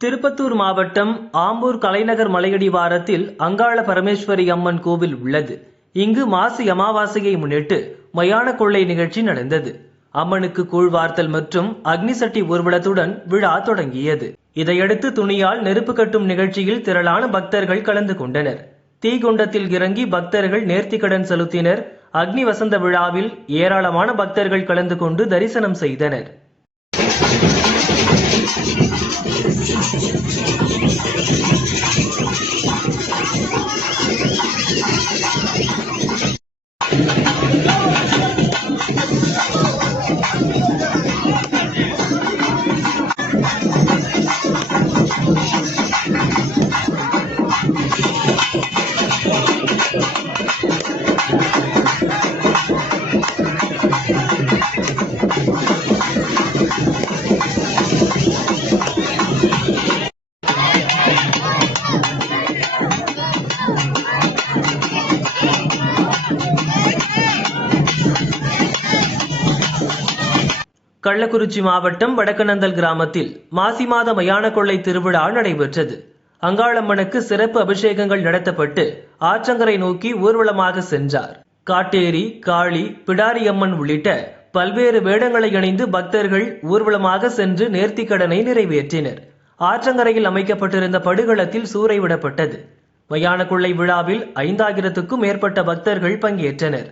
திருப்பத்தூர் மாவட்டம் ஆம்பூர் கலைநகர் மலையடிவாரத்தில் அங்காள பரமேஸ்வரி அம்மன் கோவில் உள்ளது. இங்கு மாசி அமாவாசையை முன்னிட்டு மயான கொள்ளை நிகழ்ச்சி நடந்தது. அம்மனுக்கு கூழ்வார்த்தல் மற்றும் அக்னிசட்டி ஊர்வலத்துடன் விழா தொடங்கியது. இதையடுத்து துணியால் நெருப்பு கட்டும் நிகழ்ச்சியில் திரளான பக்தர்கள் கலந்து கொண்டனர். தீகுண்டத்தில் இறங்கி பக்தர்கள் நேர்த்திக்கடன் செலுத்தினர். அக்னி வசந்த விழாவில் ஏராளமான பக்தர்கள் கலந்து கொண்டு தரிசனம் செய்தனர். கள்ளக்குறிச்சி மாவட்டம் வடக்கநந்தல் கிராமத்தில் மாசி மாத மயான கொள்ளை திருவிழா நடைபெற்றது. அங்காளம்மனுக்கு சிறப்பு அபிஷேகங்கள் நடத்தப்பட்டு ஆற்றங்கரை நோக்கி ஊர்வலமாக சென்றார். காட்டேரி, காளி, பிடாரி அம்மன் உள்ளிட்ட பல்வேறு வேடங்களை அணிந்து பக்தர்கள் ஊர்வலமாக சென்று நேர்த்திக்கடனை நிறைவேற்றினர். ஆற்றங்கரையில் அமைக்கப்பட்டிருந்த படுகளத்தில் சூறை விடப்பட்டது. மயான கொள்ளை விழாவில் 5000க்கும் மேற்பட்ட பக்தர்கள் பங்கேற்றனர்.